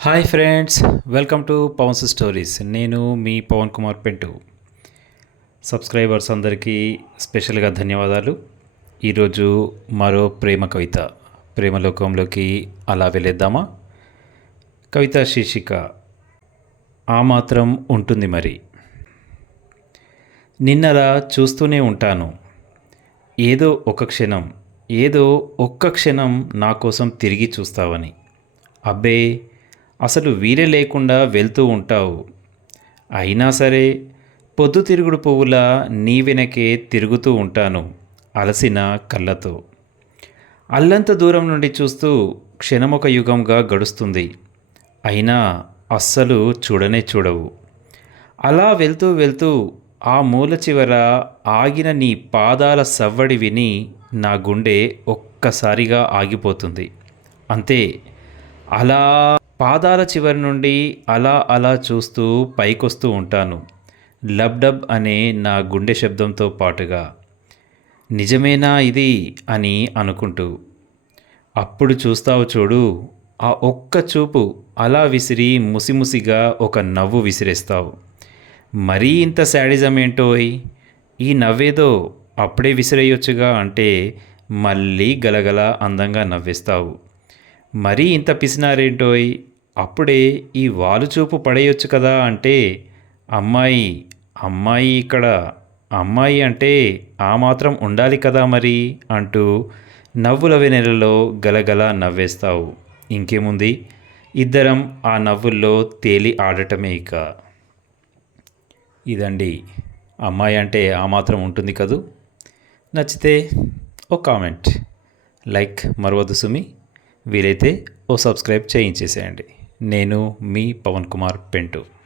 Hi friends welcome to Pavan's stories. నేను మీ Pavan Kumar పెంటు. Subscribers అందరికీ స్పెషల్గా ధన్యవాదాలు. ఈరోజు మరో ప్రేమ కవిత. ప్రేమలోకంలోకి అలా వెళ్ళేద్దామా? కవిత శీర్షిక ఆ మాత్రం ఉంటుంది మరి. నిన్నలా చూస్తూనే ఉంటాను. ఏదో ఒక క్షణం ఏదో ఒక్క క్షణం నా కోసం తిరిగి చూస్తావని. అబ్బే అసలు వీరే లేకుండా వెళ్తూ ఉంటావు. అయినా సరే పొద్దుతిరుగుడు పువ్వులా నీ వెనకే తిరుగుతూ ఉంటాను అలసిన కళ్ళతో. అల్లంత దూరం నుండి చూస్తూ క్షణమొక యుగంగా గడుస్తుంది. అయినా అస్సలు చూడనే చూడవు. అలా వెళ్తూ వెళ్తూ ఆ మూల చివర ఆగిన నీ పాదాల సవ్వడి విని నా గుండె ఒక్కసారిగా ఆగిపోతుంది. అంతే. అలా పాదాల చివరి నుండి అలా అలా చూస్తూ పైకొస్తూ ఉంటాను. లబ్డబ్ అనే నా గుండె శబ్దంతో పాటుగా నిజమేనా ఇది? అని అనుకుంటూ అప్పుడు చూస్తావు చూడు ఆ ఒక్క చూపు అలా విసిరి ముసిముసిగా ఒక నవ్వు విసిరేస్తావు. మరీ ఇంత శాడిజం ఏంటోయ్ ఈ నవ్వేదో అప్పుడే విసిరేయొచ్చుగా అంటే మళ్ళీ గలగల అందంగా నవ్వేస్తావు. మరీ ఇంత పిసినారేంటోయ్ అప్పుడే ఈ వాలుచూపు పడేయొచ్చు కదా అంటే అమ్మాయి అమ్మాయి ఇక్కడ అమ్మాయి అంటే ఆ మాత్రం ఉండాలి కదా మరి అంటూ నవ్వుల వెనెలలో గలగల నవ్వేస్తావు. ఇంకేముంది? ఇద్దరం ఆ నవ్వుల్లో తేలి ఆడటమే ఇక. ఇదండి. అమ్మాయి అంటే ఆ మాత్రం ఉంటుంది కదూ? నచ్చితే ఓ కామెంట్ లైక్ మరవద్దు సుమి. వీలైతే ఓ సబ్స్క్రైబ్ చేయించేసేయండి. నేను మీ పవన్ కుమార్ పెంటు.